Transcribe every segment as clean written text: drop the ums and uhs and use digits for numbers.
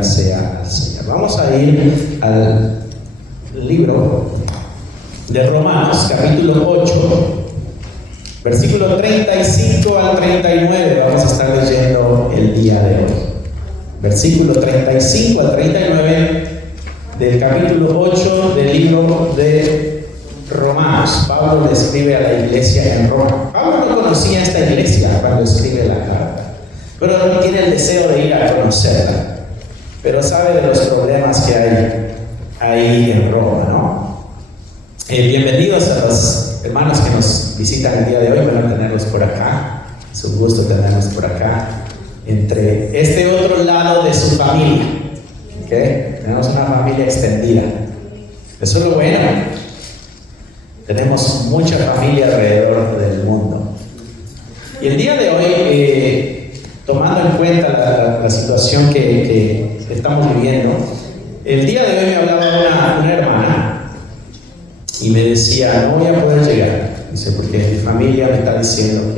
gloria sea al Señor. Vamos a ir al libro de Romanos, capítulo 8, versículo 35 al 39. Vamos a estar leyendo el día de hoy. Versículo 35 al 39 del capítulo 8 del libro de Romanos. Pablo le escribe a la iglesia en Roma. Pablo no conocía esta iglesia cuando escribe la carta, pero no tiene el deseo de ir a conocerla, pero sabe de los problemas que hay ahí en Roma, ¿no? Bienvenidos a los hermanos que nos visitan el día de hoy. Van a tenerlos por acá. Es un gusto tenerlos por acá, entre este otro lado de su familia. ¿Okay? Tenemos una familia extendida. Eso es lo bueno. Tenemos mucha familia alrededor del mundo. Y el día de hoy, tomando en cuenta la situación que estamos viviendo, el día de hoy me hablaba una hermana y me decía: no voy a poder llegar. Dice, porque mi familia me está diciendo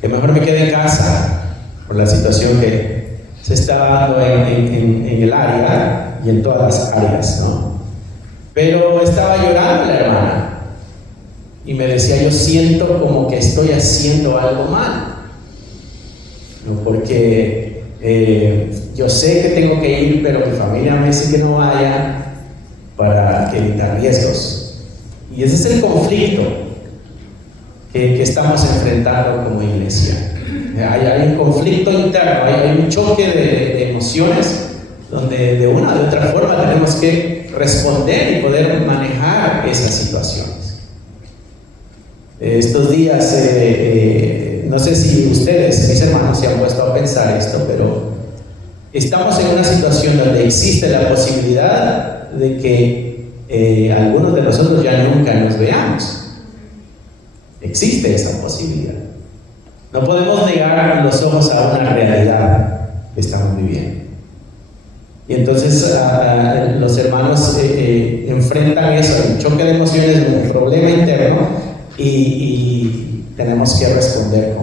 que mejor me quede en casa por la situación que se está dando en el área y en todas las áreas, ¿no? Pero estaba llorando la hermana y me decía: yo siento como que estoy haciendo algo mal, ¿no? Porque yo sé que tengo que ir, pero mi familia me dice que no vaya para evitar riesgos. Y ese es el conflicto que estamos enfrentando como iglesia. Hay un conflicto interno, hay un choque de emociones donde de una u otra forma tenemos que responder y poder manejar esas situaciones. Estos días, no sé si ustedes, mis hermanos, se han puesto a pensar esto, pero estamos en una situación donde existe la posibilidad de que algunos de nosotros ya nunca nos veamos. Existe esa posibilidad. No podemos negar los ojos a una realidad que estamos viviendo. Y entonces los hermanos enfrentan eso, un choque de emociones, un problema interno, y tenemos que responder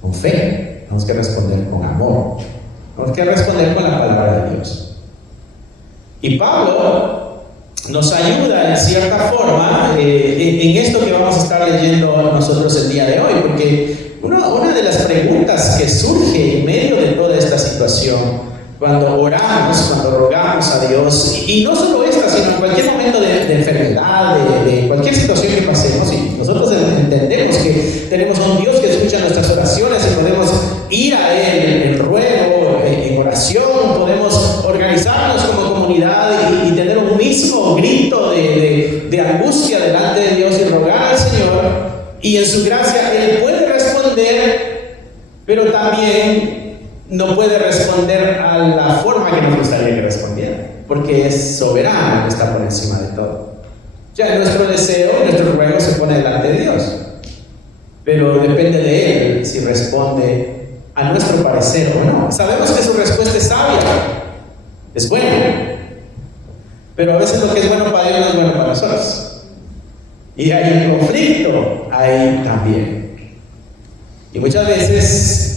con fe, tenemos que responder con amor, tenemos que responder con la palabra de Dios. Y Pablo nos ayuda en cierta forma en esto que vamos a estar leyendo nosotros el día de hoy, porque una de las preguntas que surge en medio de toda esta situación, cuando oramos, cuando rogamos a Dios, y no solo esta, sino en cualquier momento de enfermedad, de cualquier situación que pasemos, y nosotros entendemos que tenemos un Dios que escucha nuestras oraciones y podemos ir a Él en ruego, en oración, podemos organizarnos como comunidad y tener un mismo grito de angustia delante de Dios y rogar al Señor, y en su gracia Él puede responder, pero también no puede responder a la forma que nos gustaría que respondiera, porque es soberano, que está por encima de todo. Ya nuestro deseo, nuestro ruego se pone delante de Dios, pero depende de Él si responde a nuestro parecer o no. Sabemos que su respuesta es sabia, es buena, pero a veces lo que es bueno para Dios no es bueno para nosotros. Y hay un conflicto ahí también. Y muchas veces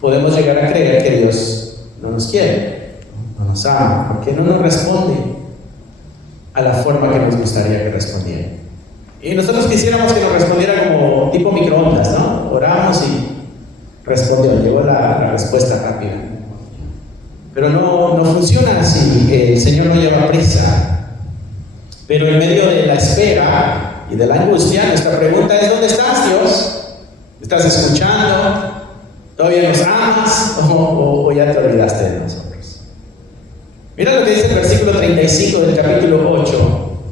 podemos llegar a creer que Dios no nos quiere, no nos ama, porque no nos responde a la forma que nos gustaría que respondiera. Y nosotros quisiéramos que nos respondiera como tipo microondas, ¿no? Oramos y respondió, llegó la respuesta rápida. Pero no funciona así. El Señor no lleva prisa. Pero en medio de la espera y de la angustia, nuestra pregunta es: ¿dónde estás, Dios? ¿Estás escuchando? ¿Todavía nos amas o ya te olvidaste de nosotros? Mira lo que dice el versículo 35 del capítulo 8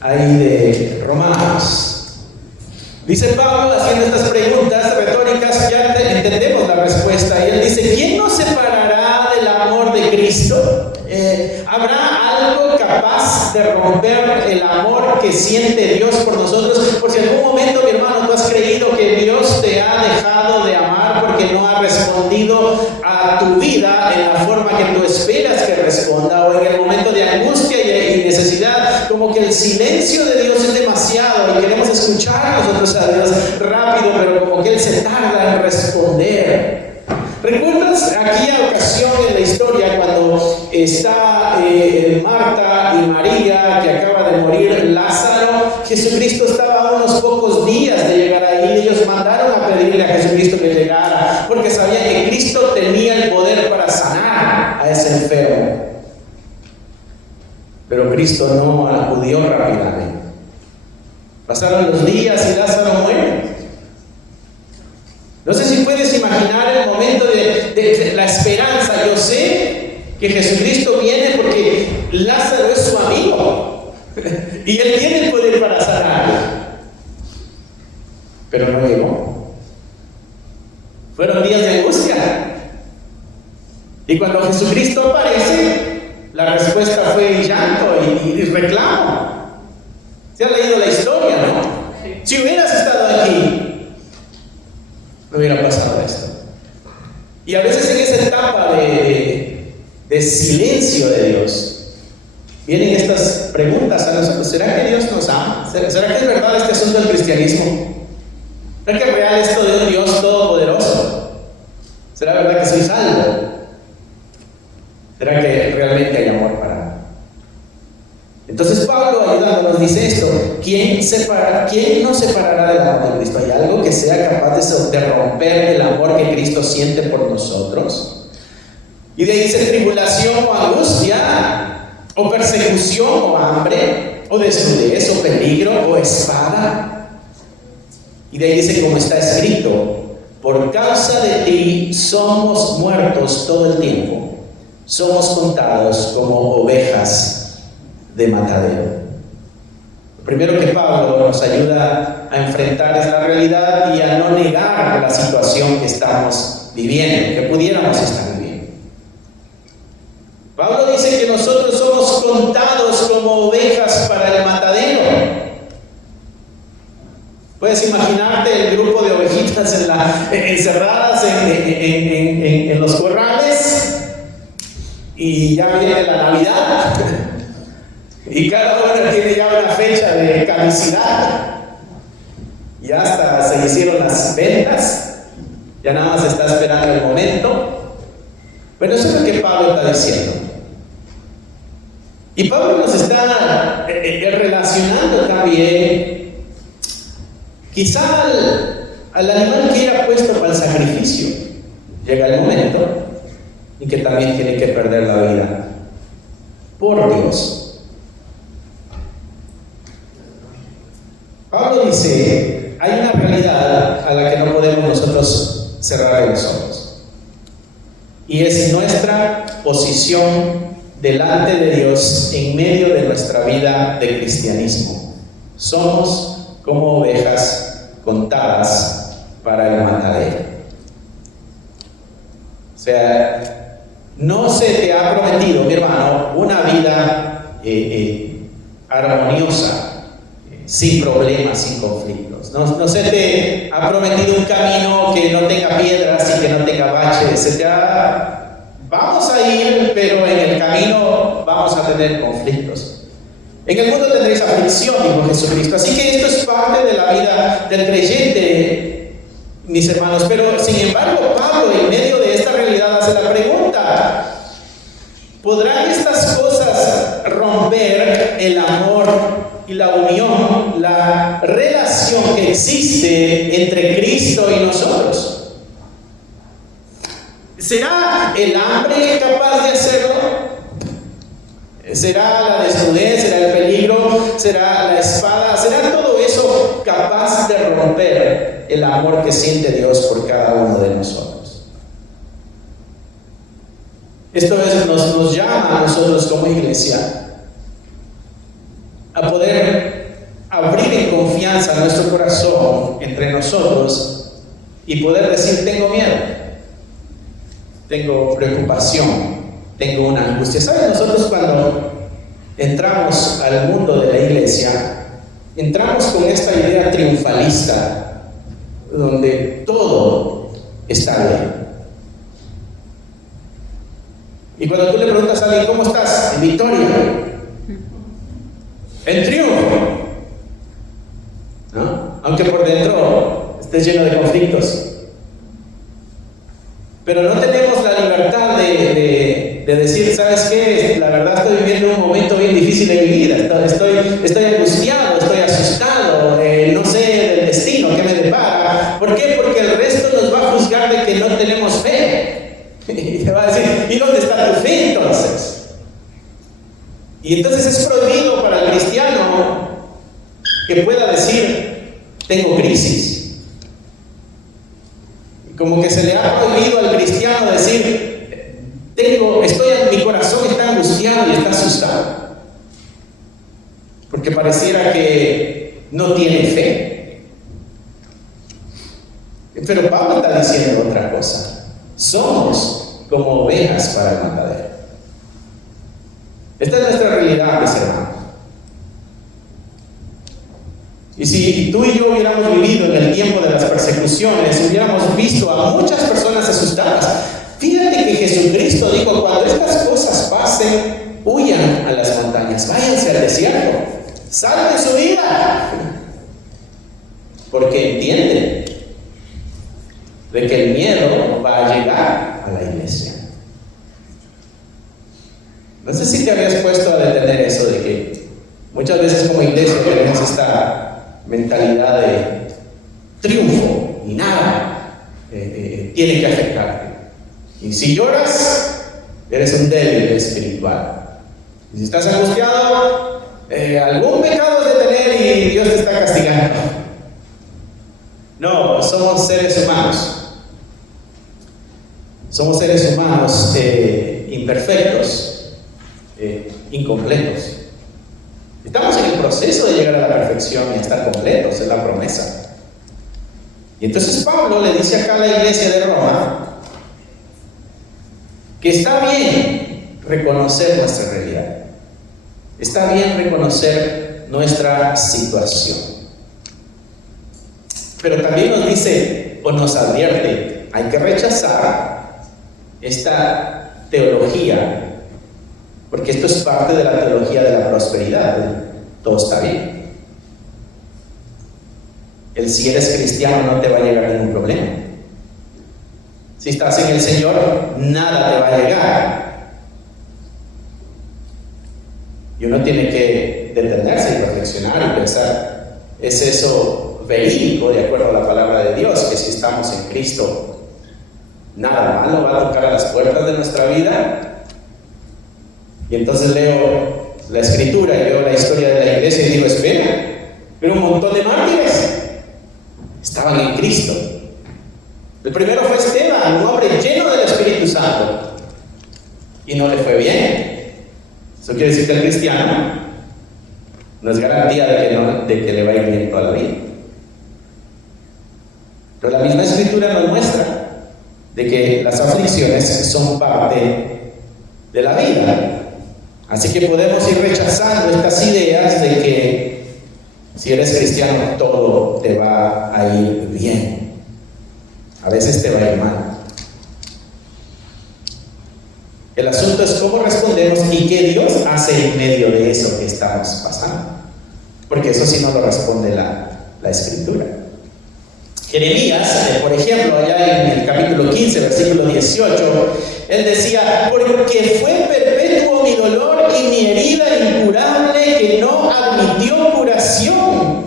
ahí de Romanos. Dice Pablo, haciendo estas preguntas retóricas, ya entendemos la respuesta, y él dice: ¿quién nos separará del amor de Cristo? ¿Habrá algo capaz de romper el amor que siente Dios por nosotros? Por si en algún momento, mi hermano, tú has creído que Dios te ha dejado de amar porque no ha respondido a tu vida en la forma que tú esperas que responda, o en el momento de angustia y necesidad, como que el silencio de Dios es demasiado y queremos escuchar nosotros a Dios rápido, pero como que Él se tarda en responder. ¿Recuerdas aquella ocasión en la historia cuando cuando está Marta y María, que acaba de morir Lázaro, Jesucristo estaba a unos pocos días de llegar ahí. Ellos mandaron a pedirle a Jesucristo que llegara, porque sabían que Cristo tenía el poder para sanar a ese enfermo. Pero Cristo no acudió rápidamente. Pasaron los días y Lázaro muere. No sé si puedes imaginar el momento de la esperanza. Yo sé que Jesucristo viene porque Lázaro es su amigo y él tiene el poder para sanarlo. Pero no llegó. Fueron días de angustia. Y cuando Jesucristo aparece, la respuesta fue llanto y reclamo. ¿Se ha leído la historia, no? Si hubieras estado aquí, no hubiera pasado esto. Y a veces en esa etapa de silencio de Dios, vienen estas preguntas a nosotros. ¿Será que Dios nos ama? ¿Será que es verdad este asunto del cristianismo? ¿Será que es real esto de un Dios todopoderoso? ¿Será verdad que soy salvo? ¿Será que realmente hay amor para mí? Entonces Pablo, ayudándonos, dice esto: ¿quién nos separará del amor de Cristo? ¿Hay algo que sea capaz de romper el amor que Cristo siente por nosotros? Y de ahí dice: tribulación o angustia, o persecución o hambre, o desnudez o peligro o espada. Y de ahí dice, como está escrito: por causa de ti somos muertos todo el tiempo, somos contados como ovejas de matadero. Lo primero que Pablo nos ayuda a enfrentar es la realidad y a no negar la situación que estamos viviendo, que pudiéramos estar viviendo. Pablo dice que nosotros somos contados como ovejas para el matadero. Puedes imaginarte el grupo de ovejitas encerradas en los corrales, y ya viene la Navidad. Y cada una tiene ya una fecha de caducidad. Ya hasta se hicieron las ventas. Ya nada más está esperando el momento. Pero eso es lo que Pablo está diciendo. Y Pablo nos está relacionando también, quizá al animal que era puesto para el sacrificio. Llega el momento en que también tiene que perder la vida por Dios. Pablo dice, hay una realidad a la que no podemos nosotros cerrar los ojos, y es nuestra posición delante de Dios en medio de nuestra vida de cristianismo. Somos como ovejas contadas para el matadero. O sea, no se te ha prometido, mi hermano, una vida armoniosa, sin problemas, sin conflictos. No se te ha prometido un camino que no tenga piedras y que no tenga baches. Vamos a ir, pero en el camino vamos a tener conflictos. En el mundo tendréis aflicción, dijo Jesucristo. Así que esto es parte de la vida del creyente, mis hermanos. Pero sin embargo, Pablo, en medio de esta realidad, hace la pregunta: ¿podrán estas cosas romper el amor y la unión, la relación que existe entre Cristo y nosotros? ¿Será el hambre capaz de hacerlo? ¿Será la desnudez? ¿Será el peligro? ¿Será la espada? ¿Será todo eso capaz de romper el amor que siente Dios por cada uno de nosotros? Esto nos llama a nosotros como iglesia a poder abrir en confianza nuestro corazón entre nosotros y poder decir: tengo miedo, tengo preocupación, tengo una angustia. ¿Saben? Nosotros cuando entramos al mundo de la iglesia, entramos con esta idea triunfalista, donde todo está bien. Y cuando tú le preguntas a alguien: ¿cómo estás? En victoria, en triunfo, ¿no? Aunque por dentro estés lleno de conflictos. Pero no tenemos la libertad de decir: ¿sabes difícil de vivir, estoy angustiado, estoy asustado, no sé del destino que me depara. ¿Por qué? Porque el resto nos va a juzgar de que no tenemos fe. Y te va a decir, ¿y dónde está tu fe entonces? Y entonces es prohibido para el cristiano que pueda decir, tengo crisis. Como que se le ha prohibido al cristiano decir, mi corazón está angustiado y está asustado. Porque pareciera que no tiene fe. Pero Pablo está diciendo otra cosa. Somos como ovejas para el matadero. Esta es nuestra realidad, mis hermanos. Y si tú y yo hubiéramos vivido en el tiempo de las persecuciones, hubiéramos visto a muchas personas asustadas. Fíjate que Jesucristo dijo, cuando estas cosas pasen, huyan a las montañas, váyanse al desierto, salven su vida. Porque entienden de que el miedo va a llegar a la iglesia. No sé si te habías puesto a detener eso de que muchas veces como iglesia tenemos esta mentalidad de triunfo y nada tiene que afectarte. Y si lloras, eres un débil espiritual. Y si estás angustiado, algún pecado has de tener y Dios te está castigando. No, somos seres humanos. Somos seres humanos imperfectos, incompletos. Estamos en el proceso de llegar a la perfección y estar completos, es la promesa. Y entonces Pablo le dice acá a la iglesia de Roma que está bien reconocer nuestra realidad. Está bien reconocer nuestra situación. Pero también nos dice o nos advierte, hay que rechazar esta teología. Porque esto es parte de la teología de la prosperidad. Todo está bien. Si eres cristiano no te va a llegar ningún problema. Si estás en el Señor, nada te va a llegar. Y uno tiene que detenerse y reflexionar y pensar, ¿es eso verídico de acuerdo a la palabra de Dios? Que si estamos en Cristo, nada malo va a tocar a las puertas de nuestra vida. Y entonces leo la escritura y veo la historia de la iglesia y digo, espera, pero un montón de mártires estaban en Cristo. El primero fue Esteban, un hombre lleno del Espíritu Santo, y no le fue bien. Eso quiere decir que el cristiano no es garantía de que le va a ir bien toda la vida. Pero la misma escritura nos muestra de que las aflicciones son parte de la vida. Así que podemos ir rechazando estas ideas de que si eres cristiano todo te va a ir bien. A veces te va a ir mal. El asunto es cómo respondemos y qué Dios hace en medio de eso que estamos pasando. Porque eso sí no lo responde la escritura. Jeremías, por ejemplo, allá en el capítulo 15, versículo 18, él decía, porque fue perpetuo mi dolor y mi herida incurable que no admitió curación.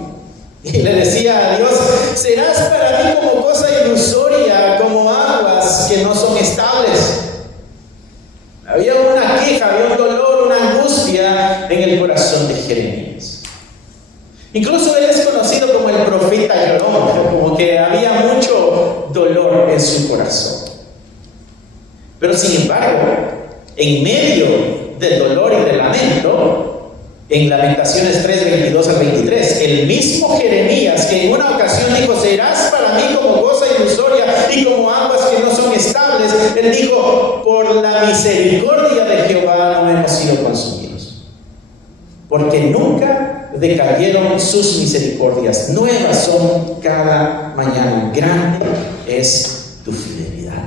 Y le decía a Dios, serás para mí como cosa ilusoria, como aguas que no son estables. Había una queja, había un dolor, una angustia en el corazón de Jeremías. Incluso él es conocido como el profeta llorón, como que había mucho dolor en su corazón. Pero sin embargo, en medio del dolor y del lamento, en Lamentaciones 3, 22 al 23, el mismo Jeremías, que en una ocasión dijo, serás para mí como cosa ilusoria y como aguas que no son estables, él dijo, por la misericordia de Jehová no hemos sido consumidos, porque nunca decayeron sus misericordias, nuevas son cada mañana, grande es tu fidelidad.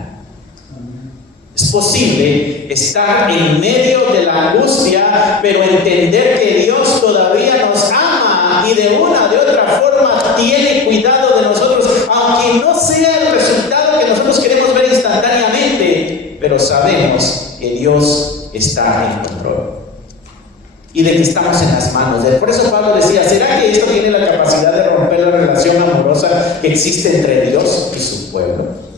Es posible estar en medio de la angustia, pero entender que Dios todavía nos ama y de una o de otra forma tiene cuidado de nosotros, aunque no sea el resultado que nosotros queremos ver instantáneamente, pero sabemos que Dios está en control. y de que estamos en las manos de Él. Por eso Pablo decía, ¿será que esto tiene la capacidad de romper la relación amorosa que existe entre Dios y su pueblo?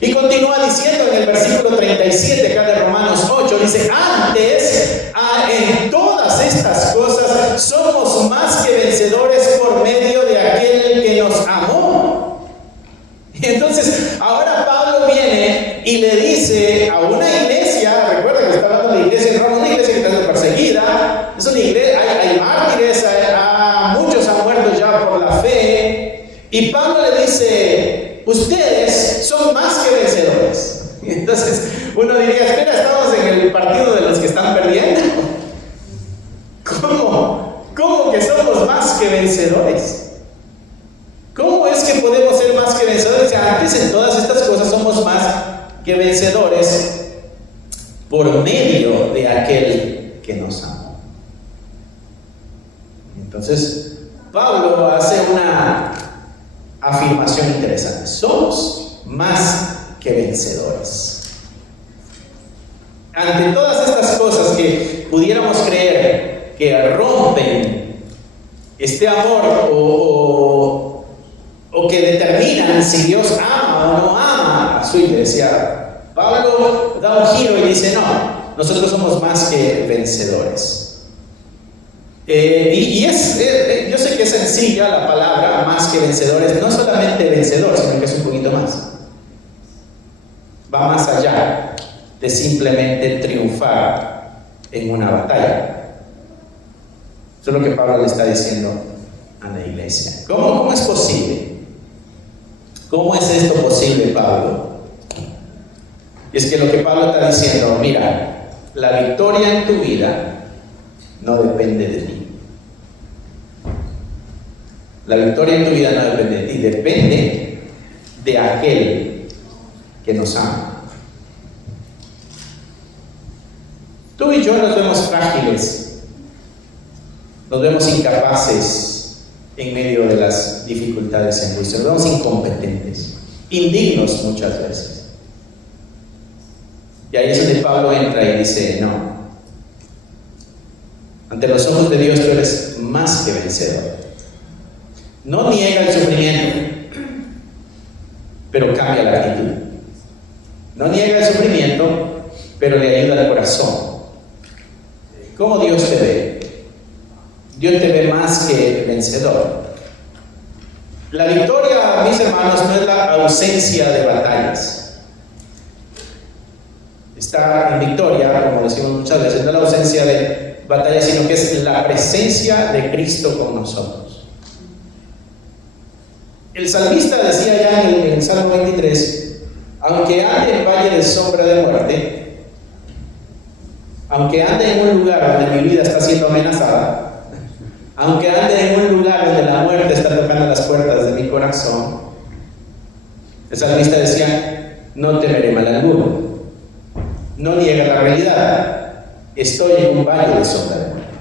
Y continúa diciendo en el versículo 37 acá de Romanos 8, dice, antes, en todas estas cosas somos más que vencedores por medio de aquel que nos amó. Y entonces, ahora Pablo viene y le dice a una iglesia, recuerda que está hablando de la iglesia en Roma, una iglesia que está siendo perseguida, es una iglesia, hay mártires, muchos han muerto ya por la fe, y Pablo le dice, ustedes son más que vencedores. Y entonces uno diría, espera, estamos en el partido de los que están perdiendo. ¿Cómo que somos más que vencedores? ¿Cómo es que podemos ser más que vencedores? Antes en todas estas cosas somos más que vencedores por medio de aquel que nos amó. Entonces Pablo hace una afirmación interesante. Somos más que vencedores. Ante todas estas cosas que pudiéramos creer que rompen este amor o que determinan si Dios ama o no ama a su iglesia, Pablo da un giro y dice, no, nosotros somos más que vencedores. Yo sé que es sencilla la palabra más que vencedores, no solamente vencedor, sino que es un poquito más. Va más allá de simplemente triunfar en una batalla. Eso es lo que Pablo le está diciendo a la iglesia. ¿Cómo es posible? ¿Cómo es esto posible, Pablo? Y es que lo que Pablo está diciendo, mira, la victoria en tu vida no depende de ti. La victoria en tu vida no depende de ti, depende de aquel que nos ama. Tú y yo nos vemos frágiles, nos vemos incapaces en medio de las dificultades en juicio, nos vemos incompetentes, indignos muchas veces. Y ahí es donde Pablo entra y dice, no, ante los ojos de Dios tú eres más que vencedor. No niega el sufrimiento, pero cambia la actitud. No niega el sufrimiento, pero le ayuda al corazón. ¿Cómo Dios te ve? Dios te ve más que vencedor. La victoria, mis hermanos, no es la ausencia de batallas. Estar en victoria, como decimos muchas veces, no es la ausencia de batallas, sino que es la presencia de Cristo con nosotros. El salmista decía ya en el Salmo 23, aunque ande en valle de sombra de muerte, aunque ande en un lugar donde mi vida está siendo amenazada, aunque ande en un lugar donde la muerte está tocando las puertas de mi corazón, el salmista decía, no temeré mal alguno. No niega la realidad, estoy en un valle de sombra de muerte.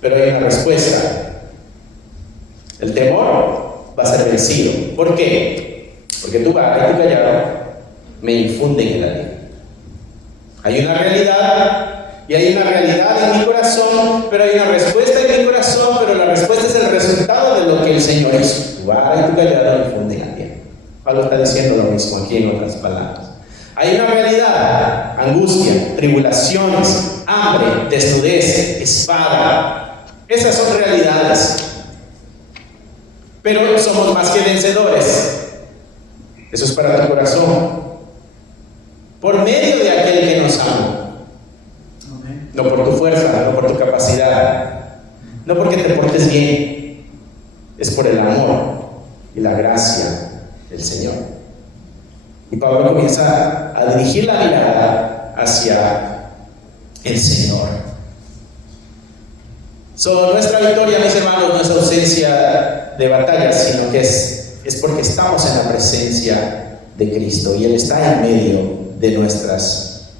Pero hay una respuesta. El temor va a ser vencido. ¿Por qué? Porque tu vara y tu callado me infunden el aliento. Hay una realidad y hay una realidad en mi corazón, pero hay una respuesta en mi corazón, pero la respuesta es el resultado de lo que el Señor hizo. Tu vara y tu callado me infunden aliento. Pablo está diciendo lo mismo aquí en otras palabras. Hay una realidad, angustia, tribulaciones, hambre, desnudez, espada. Esas son realidades. Pero somos más que vencedores. Eso es para tu corazón. Por medio de aquel que nos ama. No por tu fuerza, no por tu capacidad, no porque te portes bien. Es por el amor y la gracia del Señor. Y Pablo comienza a dirigir la mirada hacia el Señor. Nuestra victoria, mis hermanos, no es ausencia de batallas, sino que es porque estamos en la presencia de Cristo y Él está en medio de nuestras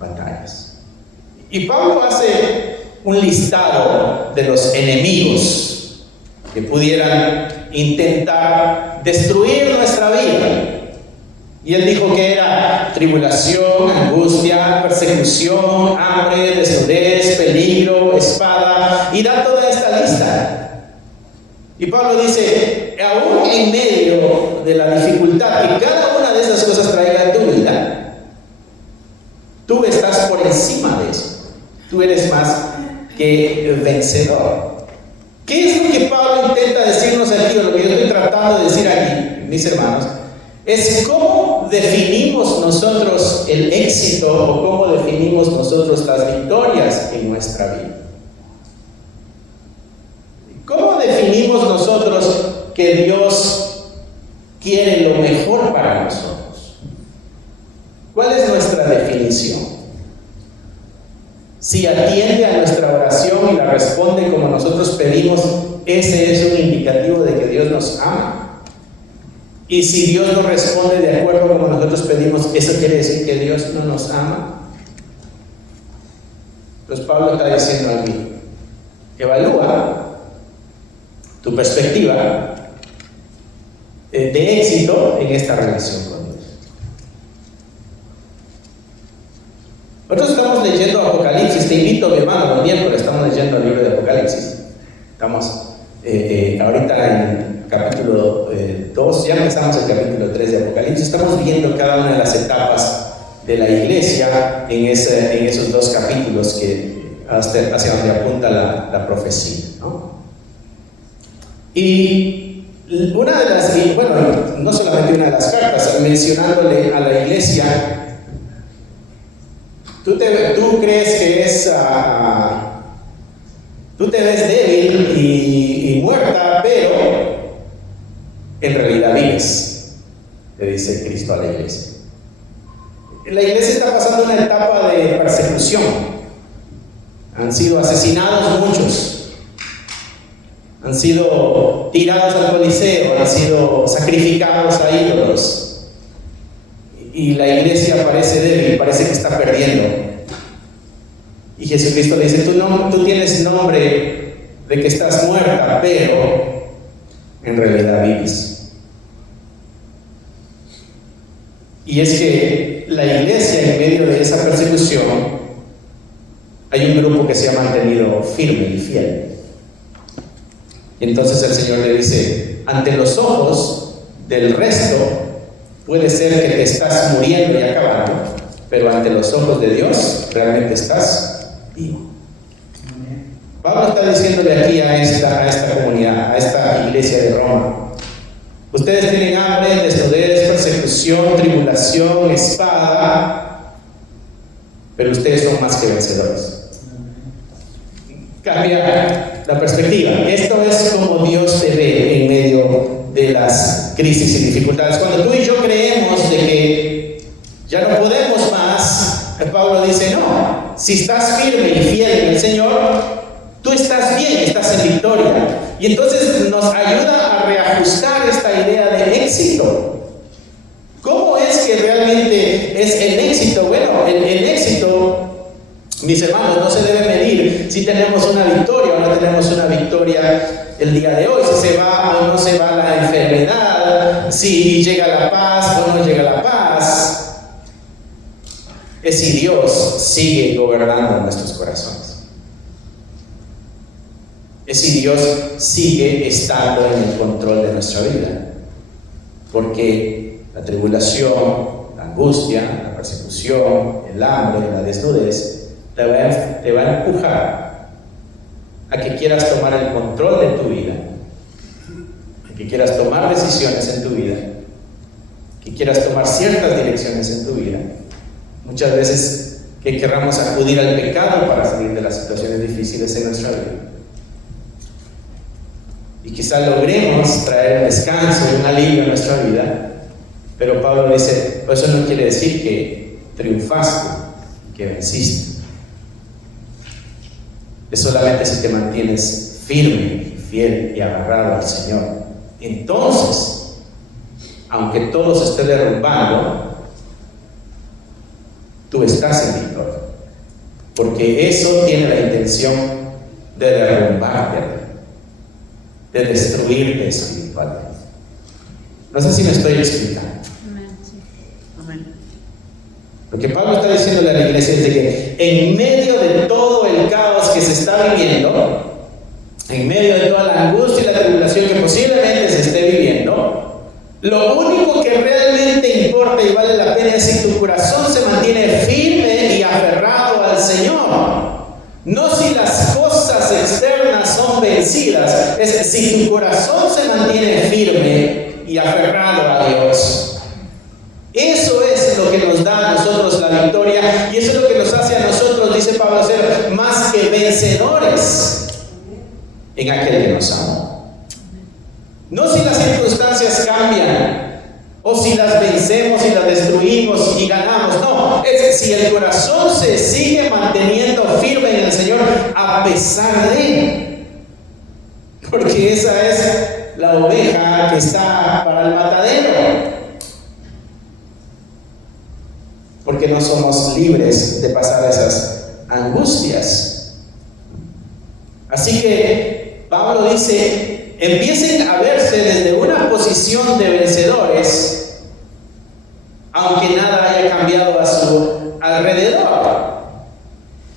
batallas. Y Pablo hace un listado de los enemigos que pudieran intentar destruir nuestra vida. Y él dijo que era tribulación, angustia, persecución, hambre, desnudez, peligro, espada, y da toda esta lista. Y Pablo dice, aún en medio de la dificultad que cada una de esas cosas traiga a tu vida, tú estás por encima de eso. Tú eres más que vencedor. ¿Qué es lo que Pablo intenta decirnos aquí, o lo que yo estoy tratando de decir aquí, mis hermanos? Es cómo definimos nosotros el éxito o cómo definimos nosotros las victorias en nuestra vida. ¿Cómo definimos nosotros que Dios quiere lo mejor para nosotros? ¿Cuál es nuestra definición? Si atiende a nuestra oración y la responde como nosotros pedimos, ese es un indicativo de que Dios nos ama. Y si Dios no responde de acuerdo como nosotros pedimos, ¿eso quiere decir que Dios no nos ama? Entonces Pablo está diciendo aquí, evalúa tu perspectiva de éxito en esta relación con Dios. Nosotros estamos leyendo Apocalipsis. Te invito, mi hermano, los miércoles estamos leyendo el libro de Apocalipsis. Estamos ahorita en capítulo 2, ya empezamos el capítulo 3 de Apocalipsis. Estamos viendo cada una de las etapas de la iglesia en esos dos capítulos que hacia donde apunta la profecía, ¿no? Y una de las, bueno, no solamente una de las cartas, mencionándole a la iglesia, tú crees que es, tú te ves débil y muerta, pero en realidad vives, le dice Cristo a la iglesia. La iglesia está pasando una etapa de persecución. Han sido asesinados muchos. Han sido tirados al Coliseo, han sido sacrificados a ídolos. Y la iglesia parece débil, parece que está perdiendo. Y Jesucristo le dice, tú tienes nombre de que estás muerta, pero en realidad vives. Y es que la iglesia, en medio de esa persecución, hay un grupo que se ha mantenido firme y fiel. Y entonces el Señor le dice, ante los ojos del resto, puede ser que te estás muriendo y acabando, pero ante los ojos de Dios, realmente estás vivo. Pablo está diciéndole aquí a esta comunidad, a esta iglesia de Roma, ustedes tienen hambre, desnudez, persecución, tribulación, espada, pero ustedes son más que vencedores. Cambia la perspectiva. Esto es como Dios te ve en medio de las crisis y dificultades. Cuando tú y yo creemos de que ya no podemos más, Pablo dice, no, si estás firme y fiel en el Señor, tú estás bien, estás en victoria. Y entonces nos ayuda a reajustar esta idea de éxito. ¿Cómo es que realmente es el éxito? Bueno, el éxito, mis hermanos, no se debe medir si tenemos una victoria o no tenemos una victoria el día de hoy, si se va o no se va la enfermedad, si llega la paz o no llega la paz. Es si Dios sigue gobernando nuestros corazones. Es si Dios sigue estando en el control de nuestra vida. Porque la tribulación, la angustia, la persecución, el hambre, la desnudez, te va a empujar a que quieras tomar el control de tu vida, a que quieras tomar decisiones en tu vida, que quieras tomar ciertas direcciones en tu vida. Muchas veces que querramos acudir al pecado para salir de las situaciones difíciles en nuestra vida. Y quizás logremos traer un descanso y un alivio a nuestra vida, pero Pablo dice, eso no quiere decir que triunfaste, que venciste. Es solamente si te mantienes firme, fiel y agarrado al Señor. Entonces, aunque todo se esté derrumbando, tú estás en victoria. Porque eso tiene la intención de derrumbarte, de destruirte espiritualmente. No sé si me estoy explicando. Lo que Pablo está diciendo a la iglesia es de que en medio de todo el caos que se está viviendo, en medio de toda la angustia y la tribulación que posiblemente se esté viviendo, lo único que realmente importa y vale la pena es si tu corazón se mantiene firme y aferrado al Señor. No si las cosas externas son vencidas, es si tu corazón se mantiene firme y aferrado a Dios. Eso es lo que nos da a nosotros la victoria, y eso es lo que nos hace a nosotros, dice Pablo, ser más que vencedores en aquel que nos ama. No si las circunstancias cambian, o si las vencemos y las destruimos y ganamos. No, es si el corazón se sigue manteniendo firme en el Señor a pesar de, porque esa es la oveja que está para el matadero. Porque no somos libres de pasar esas angustias. Así que Pablo dice, empiecen a verse desde una posición de vencedores, aunque nada haya cambiado a su alrededor.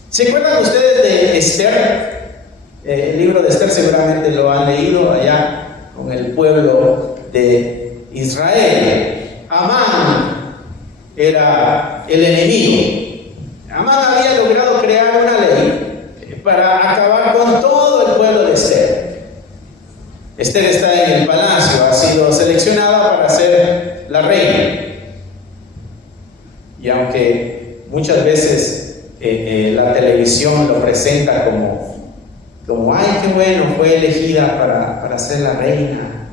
¿Se acuerdan ustedes de Esther? El libro de Esther seguramente lo han leído allá con el pueblo de Israel. Amán era el enemigo. Amán había logrado crear una ley para acabar con todo el pueblo de Esther. Esther está en el palacio, ha sido seleccionada para ser la reina. Y aunque muchas veces la televisión lo presenta como ay, qué bueno, fue elegida para ser la reina.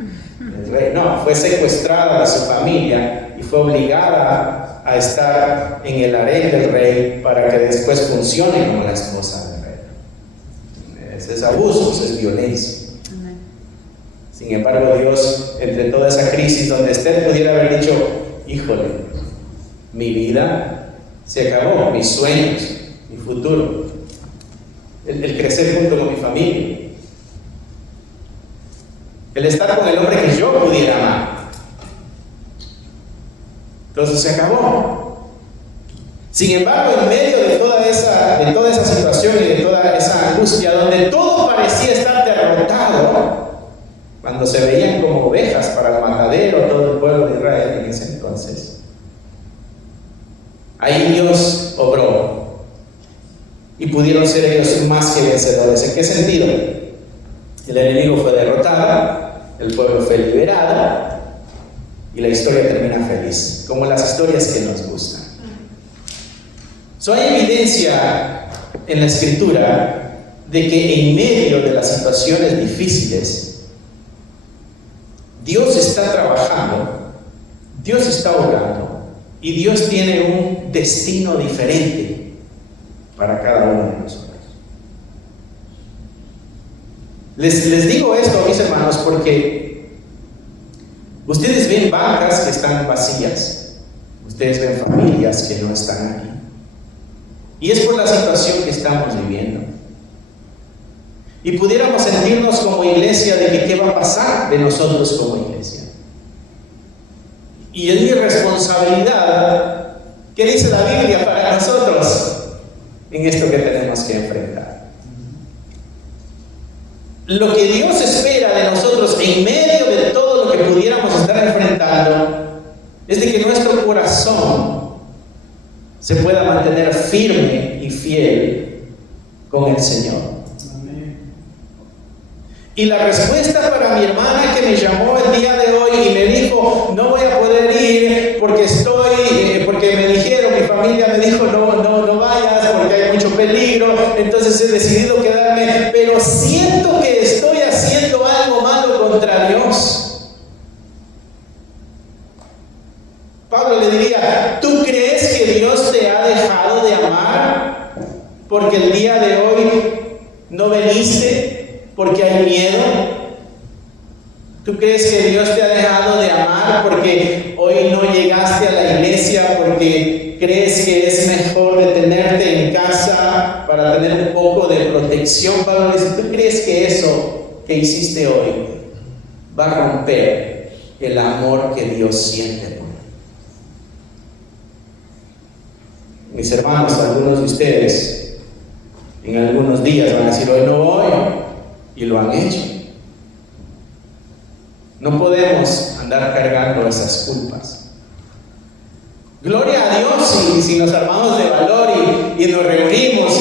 No, fue secuestrada de su familia y fue obligada a estar en el harén del rey para que después funcione como la esposa del rey. Es abuso, es violencia. Sin embargo, Dios, entre toda esa crisis donde Esther pudiera haber dicho, híjole, mi vida se acabó, mis sueños, mi futuro, el crecer junto con mi familia, el estar con el hombre que yo pudiera amar. Entonces se acabó. Sin embargo, en medio de toda esa situación y de toda esa angustia, donde todo parecía estar derrotado, cuando se veían como ovejas para el matadero todo el pueblo de Israel en ese entonces, ahí Dios obró y pudieron ser ellos más que vencedores. ¿En qué sentido? El enemigo fue derrotado, el pueblo fue liberado y la historia termina feliz, como las historias que nos gustan. Hay evidencia en la Escritura de que en medio de las situaciones difíciles Dios está trabajando, Dios está obrando y Dios tiene un destino diferente para cada uno de nosotros. Les digo esto, mis hermanos, porque ustedes ven bancas que están vacías, ustedes ven familias que no están aquí, y es por la situación que estamos viviendo. Y pudiéramos sentirnos como iglesia de que qué va a pasar de nosotros como iglesia. Y es mi responsabilidad, ¿qué dice la Biblia para nosotros en esto que tenemos que enfrentar? Lo que Dios espera de nosotros en medio de todo lo que pudiéramos estar enfrentando es de que nuestro corazón se pueda mantener firme y fiel con el Señor. Y la respuesta para mi hermana que me llamó el día de hoy y me dijo, no voy a poder ir porque me dijeron, mi familia me dijo, no vayas porque hay mucho peligro, entonces he decidido quedarme, pero siento que estoy haciendo algo malo contra Dios. Pablo le diría, ¿tú crees que Dios te ha dejado de amar porque el día de hoy no veniste? ¿Porque hay miedo? ¿Tú crees que Dios te ha dejado de amar porque hoy no llegaste a la iglesia, porque crees que es mejor detenerte en casa para tener un poco de protección? Pablo dice, ¿tú crees que eso que hiciste hoy va a romper el amor que Dios siente por ti? mis hermanos, algunos de ustedes en algunos días van a decir, hoy no voy, y lo han hecho. No podemos andar cargando esas culpas. Gloria a Dios si nos armamos de valor y nos reunimos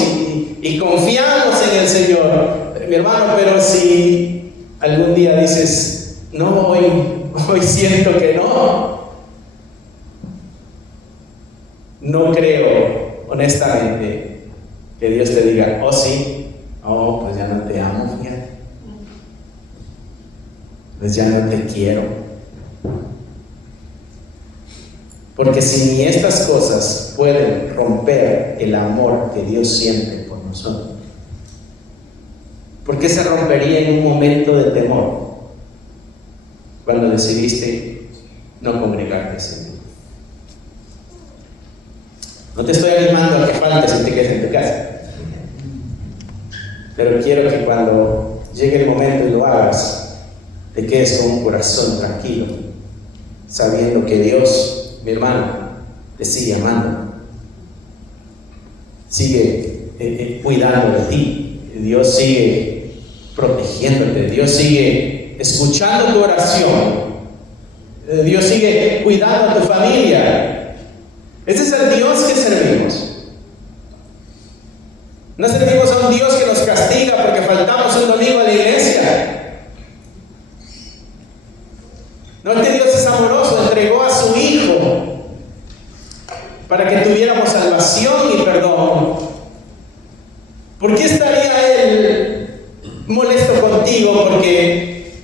y confiamos en el Señor, mi hermano, pero si algún día dices, no, hoy siento que no creo honestamente que Dios te diga, oh sí, oh pues ya no te amo, fíjate, pues ya no te quiero. Porque si ni estas cosas pueden romper el amor que Dios siente por nosotros, ¿por qué se rompería en un momento de temor cuando decidiste no congregarte ese día? No te estoy animando a que faltes y te quedes en tu casa, pero quiero que cuando llegue el momento y lo hagas, te quedes con un corazón tranquilo, sabiendo que Dios, mi hermano, te sigue amando, sigue cuidando de ti, Dios sigue protegiéndote, Dios sigue escuchando tu oración, Dios sigue cuidando a tu familia. Ese es el Dios que servimos. No servimos a un Dios que nos castiga porque faltamos un domingo a la iglesia. No, este Dios es amoroso, entregó a su Hijo para que tuviéramos salvación y perdón. ¿Por qué estaría Él molesto contigo porque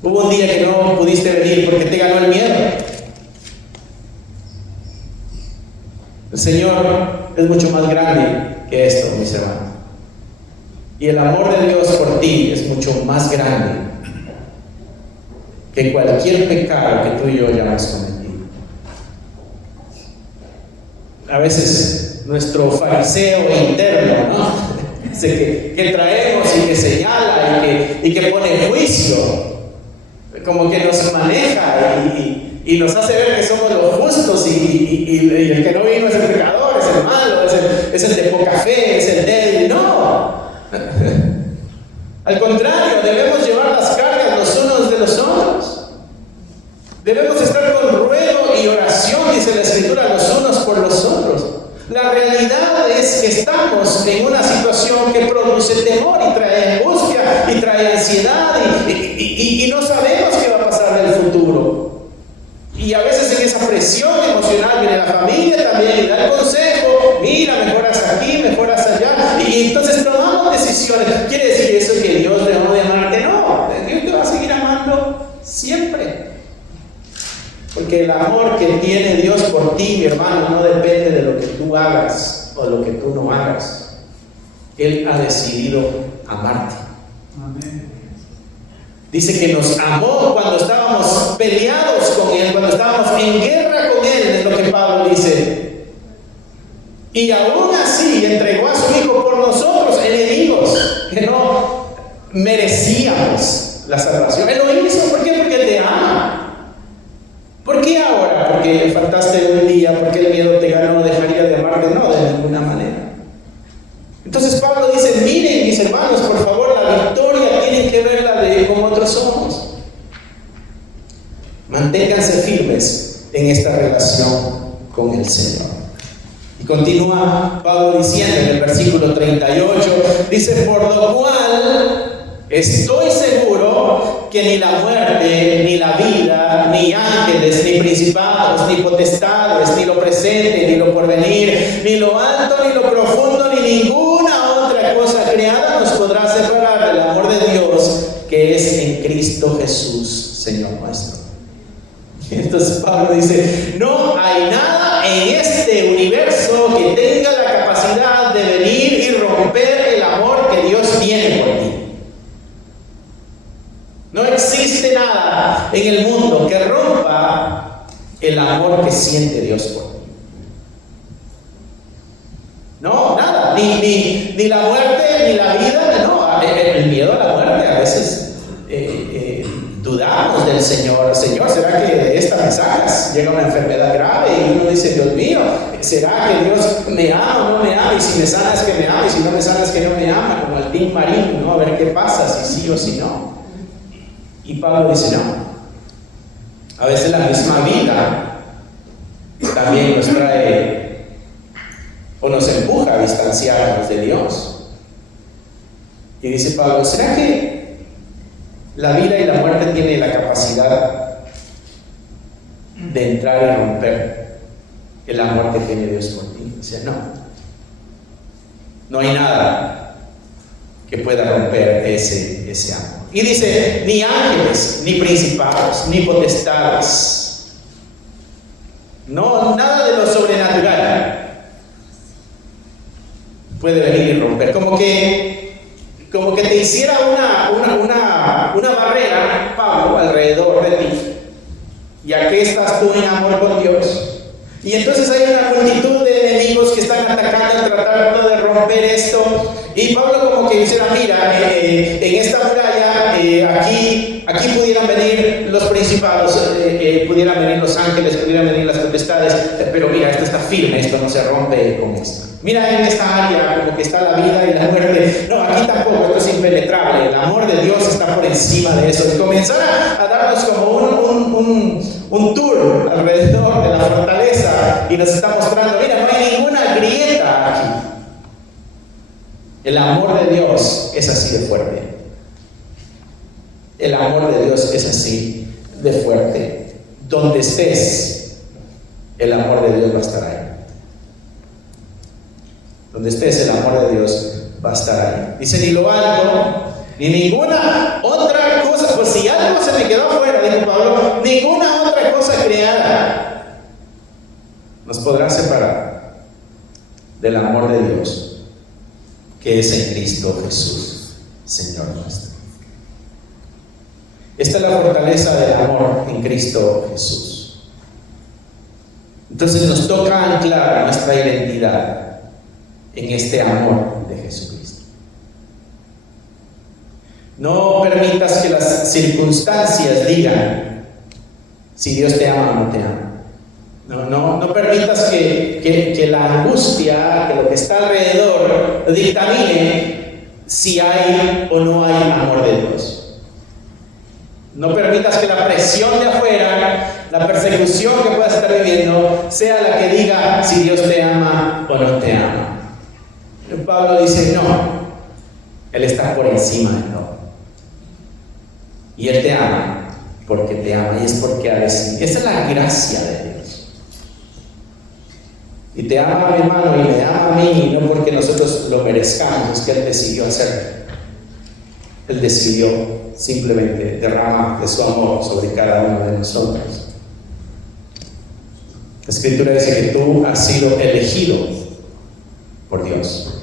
hubo un día que no pudiste venir porque te ganó el miedo? El Señor es mucho más grande que esto, mis hermanos. Y el amor de Dios por ti es mucho más grande que cualquier pecado que tú y yo hayamos cometido. A veces nuestro fariseo interno, ¿no? que traemos y que señala y que pone juicio, como que nos maneja y nos hace ver que somos los justos y el que no vino es el pecador, es el malo, es el de poca fe, es el débil. No. Al contrario, debemos llevar las cargas los unos de los otros. Debemos estar con ruego y oración, dice la Escritura, los unos por los otros. La realidad es que estamos en una situación que produce temor y trae angustia y trae ansiedad y no sabemos qué va a pasar en el futuro. Y a veces en esa presión emocional viene la familia también y da el consejo, mira, mejoras aquí, mejoras allá, y entonces tomamos decisiones. ¿Quiere decir eso que Dios dejó de amarte? No, Dios te va a seguir amando siempre. Porque el amor que tiene Dios por ti, mi hermano, no depende de lo que tú hagas o lo que tú no hagas. Él ha decidido amarte. Amén. Dice que nos amó cuando estábamos peleados con Él, cuando estábamos en guerra con Él, es lo que Pablo dice. Y aún así entregó a su Hijo por nosotros, enemigos, que no merecíamos la salvación. Él lo hizo, ¿por qué? Porque te ama. ¿Por qué ahora? Porque faltaste un día, porque el miedo te ganó, dejaría de amarte. No, de ninguna manera. Entonces Pablo dice, miren mis hermanos, por favor, la victoria tienen que verla de como otros somos. Manténganse firmes en esta relación con el Señor. Y continúa Pablo diciendo en el versículo 38, dice, por lo cual estoy seguro que ni la muerte, ni la vida, ni ángeles, ni principados, ni potestades, ni lo presente, ni lo porvenir, ni lo alto, ni lo profundo, ni ninguna otra cosa creada nos podrá separar del amor de Dios que es en Cristo Jesús, Señor nuestro. Entonces Pablo dice, no hay nada en este universo que tenga la capacidad de venir y romper el amor que Dios tiene por ti. No existe nada en el mundo que rompa el amor que siente Dios por ti. No, nada, ni la muerte, ni la vida, no, el miedo a la muerte a veces dudamos del Señor: Señor, ¿será que de esta me sacas? Llega una enfermedad grave y uno dice: Dios mío, ¿será que Dios me ama o no me ama? Y si me sanas, que me ama, y si no me sanas, que no me ama, como el Tim Marín, ¿no? A ver qué pasa, si sí o si no. Y Pablo dice: no. A veces la misma vida también nos trae o nos empuja a distanciarnos de Dios. Y dice Pablo: ¿será que la vida y la muerte tienen la capacidad de entrar y romper el amor que tiene Dios por ti? O sea, no hay nada que pueda romper ese amor. Y dice: ni ángeles, ni principados, ni potestades, no, nada de lo sobrenatural puede venir y romper. Como que te hiciera una barrera, Pablo, alrededor de ti. Y aquí estás tú en amor con Dios. Y entonces hay una multitud de enemigos que están atacando, tratando de romper esto. Y Pablo como que dijera: mira, en esta muralla, aquí pudieran venir los principados, pudieran venir los ángeles, pudieran venir las potestades, pero mira, esto está firme, esto no se rompe con esto. Mira, en esta área como que está la vida y la muerte. No, aquí tampoco, esto es impenetrable. El amor de Dios está por encima de eso. Y comenzar a darnos como un tour alrededor de la fortaleza, y nos está mostrando: mira, no hay ninguna grieta aquí. El amor de Dios es así de fuerte. El amor de Dios es así de fuerte. Donde estés, el amor de Dios va a estar ahí. Donde estés, el amor de Dios va a estar ahí. Dice: ni lo alto, ni ninguna otra cosa. Pues si algo se me quedó afuera, dijo Pablo, ninguna otra cosa creada nos podrá separar del amor de Dios, que es en Cristo Jesús, Señor nuestro. Esta es la fortaleza del amor en Cristo Jesús. Entonces nos toca anclar nuestra identidad en este amor de Jesucristo. No permitas que las circunstancias digan si Dios te ama o no te ama. No permitas que la angustia, que lo que está alrededor, dictamine si hay o no hay amor de Dios. No permitas que la presión de afuera, la persecución que puedas estar viviendo, sea la que diga si Dios te ama o no te ama. Pablo dice: no, Él está por encima de todo. Y Él te ama porque te ama, y es porque ha decidido. Esa es la gracia de Dios. Y te ama a mi hermano y me ama a mí, no porque nosotros lo merezcamos, es que Él decidió hacerlo. Él decidió simplemente derramar de su amor sobre cada uno de nosotros. La Escritura dice que tú has sido elegido por Dios.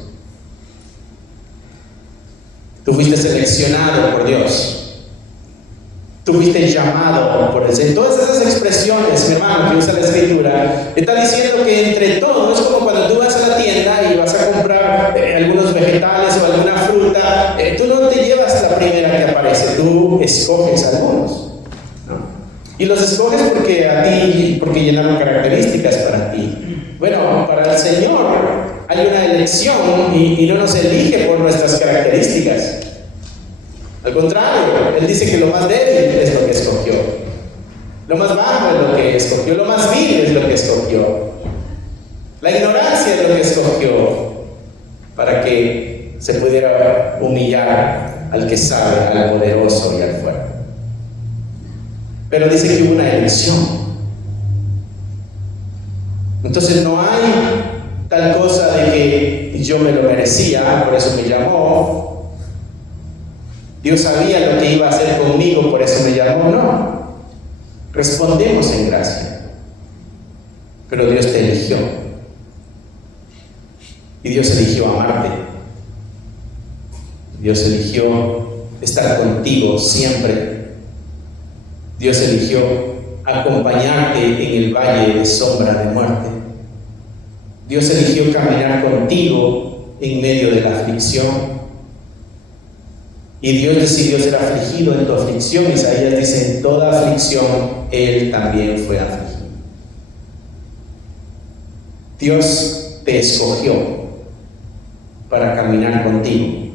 Tú fuiste seleccionado por Dios. Tú fuiste llamado por el Señor. Todas esas expresiones, mi hermano, que usa la Escritura, está diciendo que entre todos, es como cuando tú vas a la tienda y vas a comprar algunos vegetales o alguna fruta, tú no te llevas la primera que aparece, tú escoges algunos, ¿no? Y los escoges porque llenaron características para ti. Bueno, para el Señor hay una elección y no nos elige por nuestras características. Al contrario, Él dice que lo más débil es lo que escogió, lo más bajo es lo que escogió, lo más vil es lo que escogió, la ignorancia es lo que escogió, para que se pudiera humillar al que sabe, al poderoso y al fuerte. Pero dice que hubo una elección. Entonces no hay tal cosa de que yo me lo merecía, por eso me llamó. Dios sabía lo que iba a hacer conmigo, por eso me llamó. No. Respondemos en gracia. Pero Dios te eligió. Y Dios eligió amarte. Dios eligió estar contigo siempre. Dios eligió acompañarte en el valle de sombra de muerte. Dios eligió caminar contigo en medio de la aflicción. Y Dios decidió ser afligido en tu aflicción. Isaías dice, en toda aflicción Él también fue afligido. Dios te escogió para caminar contigo.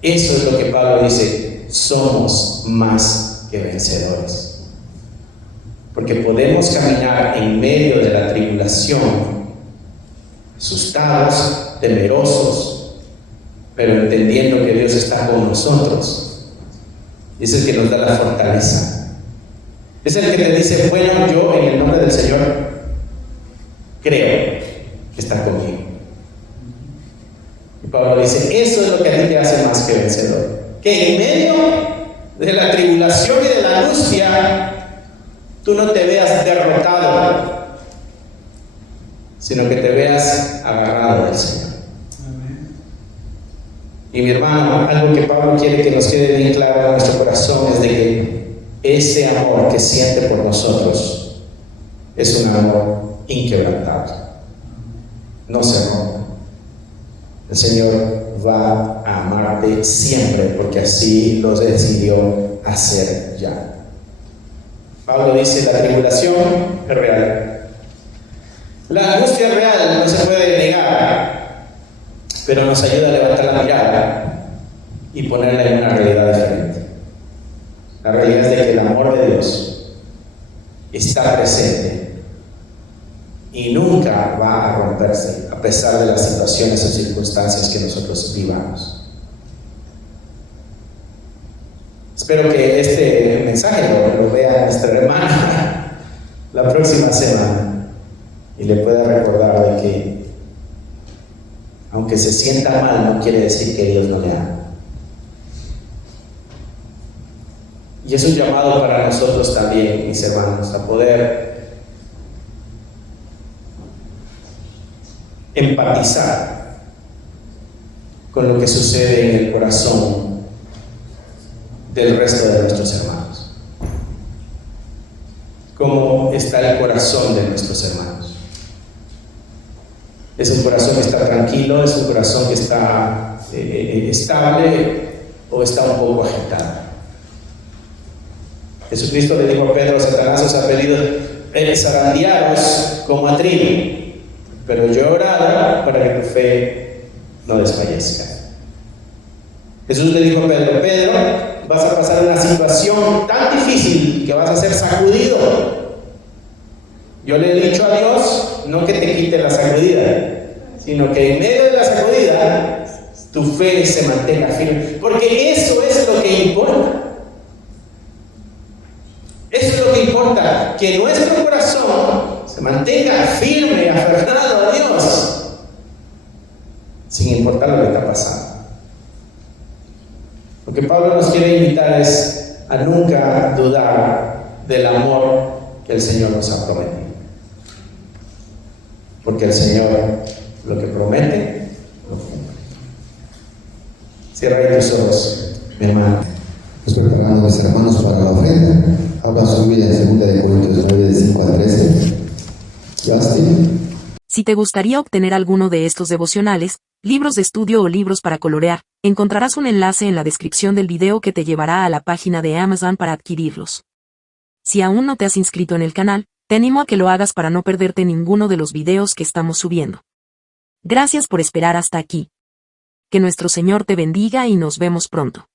Eso es lo que Pablo dice, somos más que vencedores. Porque podemos caminar en medio de la tribulación, asustados, temerosos, pero entendiendo que Dios está con nosotros. Es el que nos da la fortaleza. Es el que te dice, bueno, yo en el nombre del Señor creo que está conmigo. Y Pablo dice, eso es lo que a ti te hace más que vencedor. Que en medio de la tribulación y de la angustia, tú no te veas derrotado, sino que te veas agarrado del Señor. Y mi hermano, algo que Pablo quiere que nos quede bien claro en nuestro corazón es de que ese amor que siente por nosotros es un amor inquebrantable. No se rompe. El Señor va a amarte siempre porque así lo decidió hacer ya. Pablo dice, la tribulación es real. La angustia es real, no se puede negar, pero nos ayuda a levantar la mirada y ponerla en una realidad diferente. La realidad es de que el amor de Dios está presente y nunca va a romperse a pesar de las situaciones o circunstancias que nosotros vivamos. Espero que este mensaje lo vea nuestra hermana la próxima semana y le pueda recordar de que aunque se sienta mal, no quiere decir que Dios no le ama. Y es un llamado para nosotros también, mis hermanos, a poder empatizar con lo que sucede en el corazón del resto de nuestros hermanos. ¿Cómo está el corazón de nuestros hermanos? ¿Es un corazón que está tranquilo? ¿Es un corazón que está estable? ¿O está un poco agitado? Jesucristo le dijo a Pedro, Satanás os ha pedido zarandearos como a trigo, pero yo he orado para que tu fe no desfallezca. Jesús le dijo a Pedro, Pedro, vas a pasar una situación tan difícil que vas a ser sacudido. Yo le he dicho a Dios, no que te quite la sacudida, sino que en medio de la sacudida tu fe se mantenga firme, porque eso es lo que importa. Eso es lo que importa, que nuestro corazón se mantenga firme, aferrado a Dios, sin importar lo que está pasando. Lo que Pablo nos quiere invitar es a nunca dudar del amor que el Señor nos ha prometido. Porque el Señor lo que promete, lo cumple. Cierra ahí tus ojos, mi hermano. Pues preparando a mis hermanos para la ofrenda. Habla su vida en 2 Corintios 9, de 5 a 13. Justin. Si te gustaría obtener alguno de estos devocionales, libros de estudio o libros para colorear, encontrarás un enlace en la descripción del video que te llevará a la página de Amazon para adquirirlos. Si aún no te has inscrito en el canal, te animo a que lo hagas para no perderte ninguno de los videos que estamos subiendo. Gracias por esperar hasta aquí. Que nuestro Señor te bendiga y nos vemos pronto.